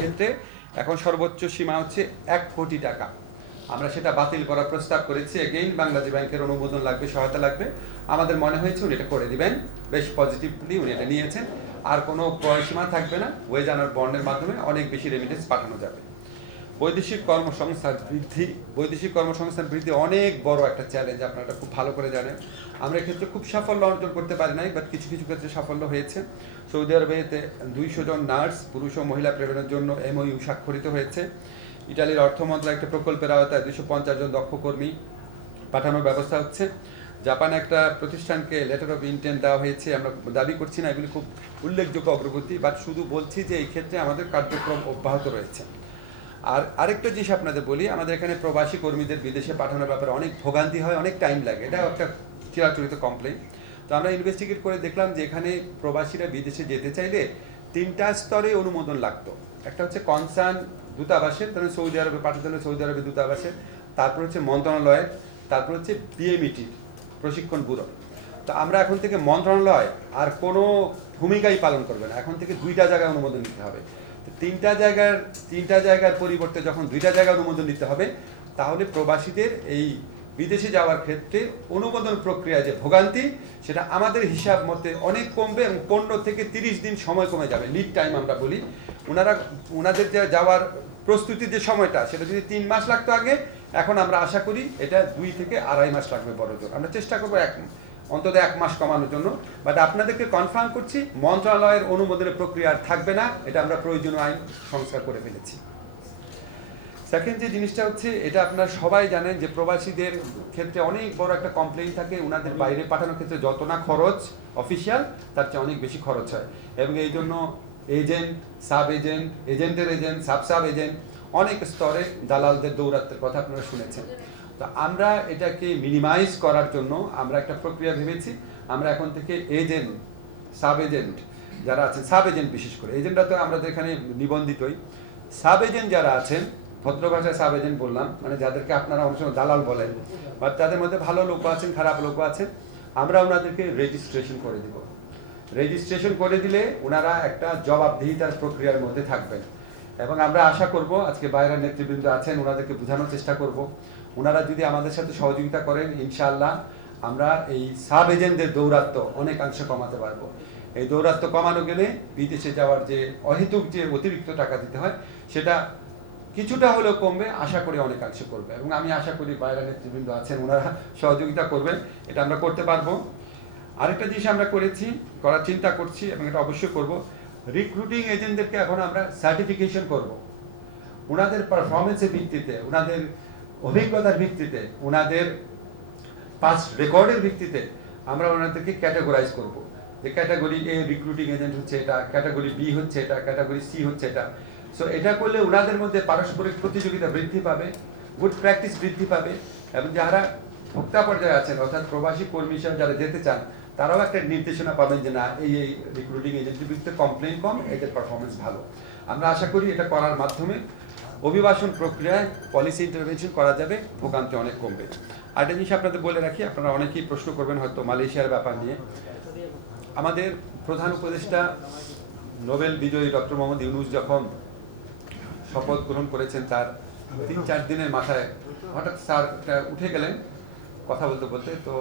ক্ষেত্রে এখন সর্বোচ্চ সীমা হচ্ছে 1 কোটি টাকা। আমরা সেটা বাতিল করার প্রস্তাব করেছি। এগেইন বাংলাদেশ ব্যাংকের অনুমোদন লাগবে, সহায়তা লাগবে। আমাদের মনে হয়েছে উনি এটা করে দিবেন, বেশ পজিটিভলি উনি এটা নিয়েছেন। আর কোনো সীমা থাকবে না, ওয়েজ আনার বন্ডের মাধ্যমে অনেক বেশি রেমিটেন্স পাঠানো যাবে। বৈদেশিক কর্মসংস্থান বৃদ্ধি অনেক বড় একটা চ্যালেঞ্জ, আপনারা খুব ভালো করে জানেন। আমরা এক্ষেত্রে খুব সাফল্য অর্জন করতে পারি নাই, বাট কিছু কিছু ক্ষেত্রে সাফল্য হয়েছে। সৌদি আরবেতে 200 জন নার্স পুরুষ ও মহিলা প্রেরণের জন্য MOU স্বাক্ষরিত হয়েছে। ইটালির অর্থ মন্ত্রণালয় একটা প্রকল্পের আওতায় 250 জন দক্ষ কর্মী পাঠানোর ব্যবস্থা হচ্ছে। জাপানে একটা প্রতিষ্ঠানকে লেটার অফ ইন্টেন্ট দেওয়া হয়েছে। আমরা দাবি করছি না এগুলি খুব উল্লেখযোগ্য অগ্রগতি, বাট শুধু বলছি যে এই ক্ষেত্রে আমাদের কার্যক্রম অব্যাহত রয়েছে। আর আরেকটা জিনিস আপনাদের বলি, আমাদের এখানে প্রবাসী কর্মীদের বিদেশে পাঠানোর ব্যাপারে অনেক ভোগান্তি হয়, অনেক টাইম লাগে। এটা একটা চিরাচরিত কমপ্লেন। তো আমরা ইনভেস্টিগেট করে দেখলাম যে এখানে প্রবাসীরা বিদেশে যেতে চাইলে 3টা স্তরে অনুমোদন লাগতো। একটা হচ্ছে কনসার্ন দূতাবাসের, তাহলে সৌদি আরবে পাঠাতে হলে সৌদি আরবে দূতাবাসের, তারপর হচ্ছে মন্ত্রণালয়ের, তারপর হচ্ছে BMET প্রশিক্ষণ ব্যুরো। তো আমরা এখন থেকে মন্ত্রণালয় আর কোনো ভূমিকাই পালন করবে না, এখন থেকে 2টা জায়গায় অনুমোদন নিতে হবে। তিনটা জায়গার পরিবর্তে যখন 2টা জায়গায় অনুমোদন নিতে হবে, তাহলে প্রবাসীদের এই বিদেশে যাওয়ার ক্ষেত্রে অনুমোদন প্রক্রিয়ায় যে ভোগান্তি, সেটা আমাদের হিসাব মতে অনেক কমবে এবং 15 থেকে 30 দিন সময় কমে যাবে। লিড টাইম আমরা বলি। ওনাদের যে যাওয়ার প্রস্তুতির যে সময়টা, সেটা যদি 3 মাস লাগতো আগে, এখন আমরা আশা করি এটা 2 থেকে 2.5 মাস লাগবে বড়জোর। আমরা চেষ্টা করবো অন্তত 1 মাস কমানোর জন্য। বাট আপনাদেরকে কনফার্ম করছি, মন্ত্রণালয়ের অনুমোদনের প্রক্রিয়া আর থাকবে না, এটা আমরা প্রয়োজনীয় আইন সংস্কার করে ফেলেছি। সেকেন্ড যে জিনিসটা হচ্ছে, এটা আপনারা সবাই জানেন যে প্রবাসীদের ক্ষেত্রে অনেক বড় একটা কমপ্লেইন থাকে, ওনাদের বাইরে পাঠানোর ক্ষেত্রে যত না খরচ অফিসিয়াল, তার চেয়ে অনেক বেশি খরচ হয়। এবং এই জন্য এজেন্ট, সাব এজেন্ট, এজেন্টের এজেন্ট, সাব এজেন্ট, অনেক স্তরে দালালদের দৌরাত্মের কথা আপনারা শুনেছেন। তো আমরা এটাকে মিনিমাইজ করার জন্য আমরা একটা প্রক্রিয়া ভেবেছি। আমরা এখন থেকে এজেন্ট, সাব এজেন্ট যারা আছেন, সাব এজেন্ট বিশেষ করে, এজেন্টরা তো আমাদের এখানে নিবন্ধিতই, সাব এজেন্ট যারা আছেন, ভদ্র ভাষায় সাব এজেন্ট বললাম, মানে যাদেরকে আপনারা অনেক সময় দালাল বলেন, বা তাদের মধ্যে ভালো লোকও আছেন, খারাপ লোকও আছেন, আমরা ওনাদেরকে রেজিস্ট্রেশন করে দিব। রেজিস্ট্রেশন করে দিলে ওনারা একটা জবাবদিহিতার প্রক্রিয়ার মধ্যে থাকবেন। এবং আমরা আশা করব, আজকে বাইরের নেতৃবৃন্দ আছেন, ওনাদেরকে বোঝানোর চেষ্টা করব। ওনারা যদি আমাদের সাথে সহযোগিতা করেন, ইনশাআল্লাহ আমরা এই সাব এজেন্টদের দৌরাত্ম্য অনেকাংশে কমাতে পারবো। এই দৌরাত্ম্য কমানো গেলে বিদেশে যাওয়ার যে অহেতুক যে অতিরিক্ত টাকা দিতে হয়, সেটা কিছুটা হলেও কমবে, আশা করি অনেকাংশে করবে। এবং আমি আশা করি বাইরের নেতৃবৃন্দ আছেন, ওনারা সহযোগিতা করবেন, এটা আমরা করতে পারবো। আরেকটা জিনিস আমরা করার চিন্তা করছি, এবং এটা অবশ্যই করব, রিক্রুটিং এজেন্টদেরকে এখন আমরা সার্টিফিকেশন করব। ওনাদের পারফরমেন্সের ভিত্তিতে, ওনাদের অভিজ্ঞতার ভিত্তিতে, ওনাদের পাস্ট রেকর্ডের ভিত্তিতে আমরা ওনাদেরকে ক্যাটাগরাইজ করব। যে ক্যাটাগরি A রিক্রুটিং এজেন্ট হচ্ছে এটা, ক্যাটাগরি B হচ্ছে এটা, ক্যাটাগরি C হচ্ছে এটা। সো এটা করলে ওনাদের মধ্যে পারস্পরিক প্রতিযোগিতা বৃদ্ধি পাবে, গুড প্র্যাকটিস বৃদ্ধি পাবে, এবং যারা ভোক্তা পর্যায়ে আছেন, অর্থাৎ প্রবাসী কর্মী হিসেবে যারা যেতে চান, তারাও একটা নির্দেশনা পাবেন যে না, এই রিক্রুটিং এজেন্টের বিরুদ্ধে কমপ্লেন কম, এদের পারফরমেন্স ভালো। আমরা আশা করি এটা করার মাধ্যমে অভিবাসন প্রক্রিয়ায় পলিসি ইন্টারভেনশন করা যাবে, ভোগান্তি অনেক কমবে। আরেকটা জিনিস আপনাদের বলে রাখি, আপনারা অনেকেই প্রশ্ন করবেন হয়তো মালয়েশিয়ার ব্যাপার নিয়ে। আমাদের প্রধান উপদেষ্টা নোবেল বিজয়ী ডক্টর মোহাম্মদ ইউনূস যখন শপথ গ্রহণ করেছেন, তার 3-4 দিনের মাথায় হঠাৎ স্যার উঠে গেলেন কথা বলতে বলতে। তো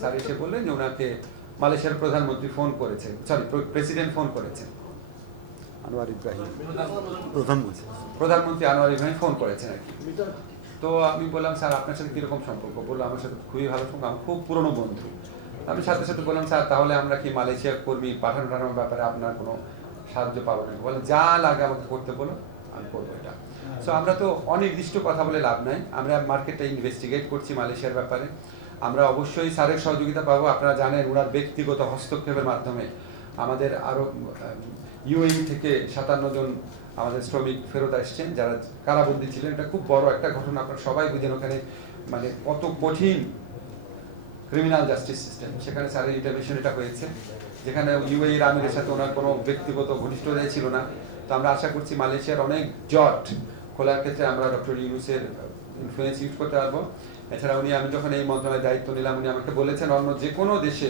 স্যার এসে বললেন যে ওনাকে মালয়েশিয়ার প্রধানমন্ত্রী ফোন করেছেন, প্রেসিডেন্ট ফোন করেছেন, আনোয়ার ইব্রাহিম, প্রধানমন্ত্রী আনোয়ার ইব্রাহিম ফোন করেছেন আর কি। তো আমি বললাম, স্যার আপনার সাথে কীরকম সম্পর্ক? বললো, আমার সাথে খুবই ভালো সম্পর্ক, আমার খুব পুরনো বন্ধু। আমি সাথে সাথে বললাম, স্যার তাহলে আমরা কি মালয়েশিয়ার কর্মী পাঠানোর ব্যাপারে আপনার কোনো সাহায্য পাবো না? বলেন, যা লাগে আমাকে করতে বলো, আমি করবো এটা। সো আমরা তো অনির্দিষ্ট কথা বলে লাভ নাই, আমরা মার্কেটটা ইনভেস্টিগেট করছি মালয়েশিয়ার ব্যাপারে। আমরা অবশ্যই স্যারের সহযোগিতা পাবো। আপনারা জানেন ওনার ব্যক্তিগত হস্তক্ষেপের মাধ্যমে আমাদের আরও UAE থেকে 57 জন আমাদের শ্রমিক ফেরত আসছেন, যারা কারাবন্দী ছিলেন। এটা খুব বড় একটা ঘটনা, আপনারা সবাই বুঝেন ওখানে মানে কত কঠিন ক্রিমিনাল জাস্টিস সিস্টেম, সেখানে স্যারের ইন্টারভেনশন এটা হয়েছে, যেখানে UAE-র আমিরের সাথে ওনার কোনো ব্যক্তিগত ঘনিষ্ঠতাই ছিল না। তো আমরা আশা করছি মালয়েশিয়ার অনেক জট খোলার ক্ষেত্রে আমরা ডক্টর ইউনূসের ইনফ্লুয়েন্স ইউজ করতে পারবো। এছাড়া আমি যখন এই মন্ত্রণালয়ের দায়িত্ব নিলাম, উনি আমাকে বলেছেন অন্য যে কোনো দেশে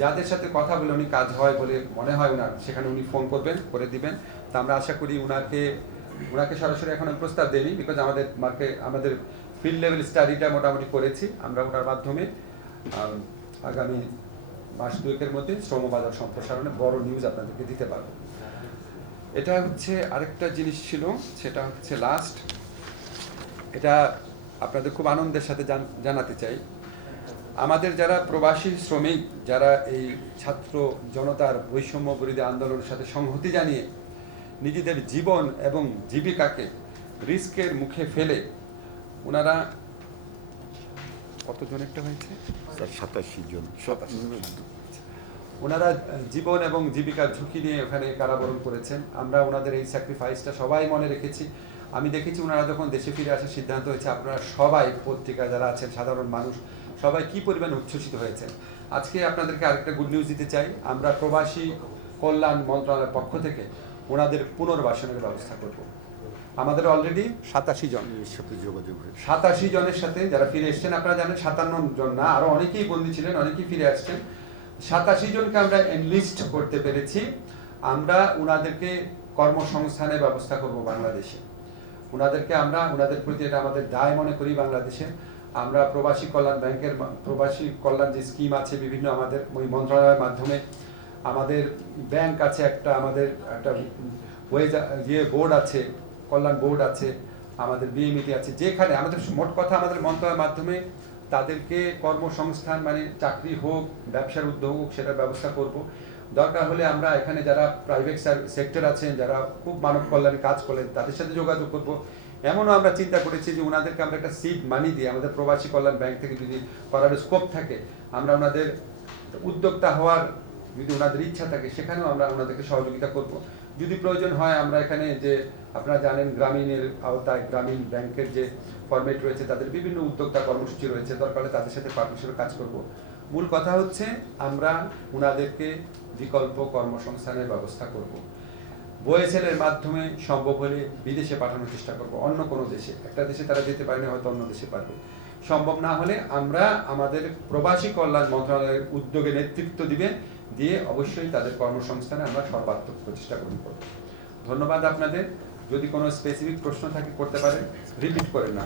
যাদের সাথে কথা বলে উনি কাজ হয় বলে মনে হয় ওনার, সেখানে উনি ফোন করবেন, করে দিবেন। তা আমরা আশা করি ওনাকে সরাসরি এখন আমি প্রস্তাব দেইনি, বিকজ আমাদের ফিল্ড লেভেল স্টাডিটা মোটামুটি করেছি আমরা ওটার মাধ্যমে। আগামী মাস দুয়েকের মধ্যে শ্রমবাজার সম্প্রসারণে বড় নিউজ আপনাদেরকে দিতে পারবো। এটা হচ্ছে আরেকটা জিনিস ছিল, সেটা হচ্ছে লাস্ট, এটা আপনাদের খুব আনন্দের সাথে জানাতে চাই। আমাদের যারা প্রবাসী শ্রমিক, যারা এই ছাত্র জনতার বৈষম্য বিরোধী আন্দোলনের সাথে সংহতি জানিয়ে নিজেদের জীবন এবং জীবিকাকে রিস্কের মুখে ফেলে ওনারা কতজন একটা হয়েছে 87 জন, ওনারা জীবন এবং জীবিকার ঝুঁকি নিয়ে ওখানে কারাবরণ করেছেন। আমরা ওনাদের এই স্যাক্রিফাইসটা সবাই মনে রেখেছি। আমি দেখেছি ওনারা যখন দেশে ফিরে আসার সিদ্ধান্ত হয়েছে, আপনারা সবাই পত্রিকা যারা আছেন, সাধারণ মানুষ সবাই কি পরিমাণ উচ্ছ্বসিত হয়েছেন। আজকে আপনাদেরকে আরেকটা গুড নিউজ দিতে চাই, আমরা প্রবাসী কল্যাণ মন্ত্রণালয়ের পক্ষ থেকে ওনাদের পুনর্বাসনের ব্যবস্থা করব। আমাদের অলরেডি 87 জন সাথে যোগাযোগ হয়েছে, 87 জনের সাথে যারা ফিরে এসছেন। আপনারা জানেন 57 জন না, আরো অনেকেই বন্দী ছিলেন, অনেকেই ফিরে আসছেন। 87 জনকে আমরা এনলিস্ট করতে পেরেছি। আমরা ওনাদেরকে কর্মসংস্থানের ব্যবস্থা করব বাংলাদেশে। ওনাদের প্রতি এটা আমাদের দায় মনে করি। বাংলাদেশে আমরা প্রবাসী কল্যাণ ব্যাংকের প্রবাসী কল্যাণ যে স্কিম আছে বিভিন্ন আমাদের ওই মন্ত্রণালয়ের মাধ্যমে, আমাদের ব্যাংক আছে আমাদের একটা ওয়েজ বোর্ড আছে, কল্যাণ বোর্ড আছে, আমাদের বিএমইটি আছে, যেখানে আমাদের মোট কথা আমাদের মন্ত্রণালয়ের মাধ্যমে তাদেরকে কর্মসংস্থান, মানে চাকরি হোক, ব্যবসার উদ্যোগ হোক, সেটার ব্যবস্থা করব। দরকার হলে আমরা এখানে যারা প্রাইভেট সেক্টর আছেন, যারা খুব মানব কল্যাণে কাজ করেন, তাদের সাথে যোগাযোগ করব। এমনও আমরা চিন্তা করেছি যে ওনাদেরকে আমরা একটা সিড মানি দিয়ে, আমাদের প্রবাসী কল্যাণ ব্যাংক থেকে যদি করার স্কোপ থাকে, আমরা ওনাদের উদ্যোক্তা হওয়ার যদি ওনাদের ইচ্ছা থাকে, সেখানেও আমরা ওনাদেরকে সহযোগিতা করব। যদি প্রয়োজন হয় আমরা এখানে যে আপনারা জানেন গ্রামীণের আওতায় গ্রামীণ ব্যাংকের যে ফরম্যাট রয়েছে, তাদের বিভিন্ন উদ্যোক্তা কর্মসূচি রয়েছে, দরকার হলে তাদের সাথে পার্টনারশিপে কাজ করব। মূল কথা হচ্ছে আমরা ওনাদেরকে বিকল্প কর্মসংস্থানের ব্যবস্থা করব। ওএসএল-এর মাধ্যমে সম্ভব হলে বিদেশে পাঠানোর চেষ্টা করব, অন্য কোনো দেশে। একটা দেশে তারা যেতে পারে না, হয়তো অন্য দেশে পারবে। সম্ভব না হলে আমরা আমাদের প্রবাসী কল্যাণ মন্ত্রণালয়ের উদ্যোগে নেতৃত্ব দিয়ে অবশ্যই তাদের কর্মসংস্থানে আমরা সর্বাত্মক প্রচেষ্টা গ্রহণ করব। ধন্যবাদ আপনাদের। যদি কোনো স্পেসিফিক প্রশ্ন থাকে করতে পারেন, রিপিট করেন না।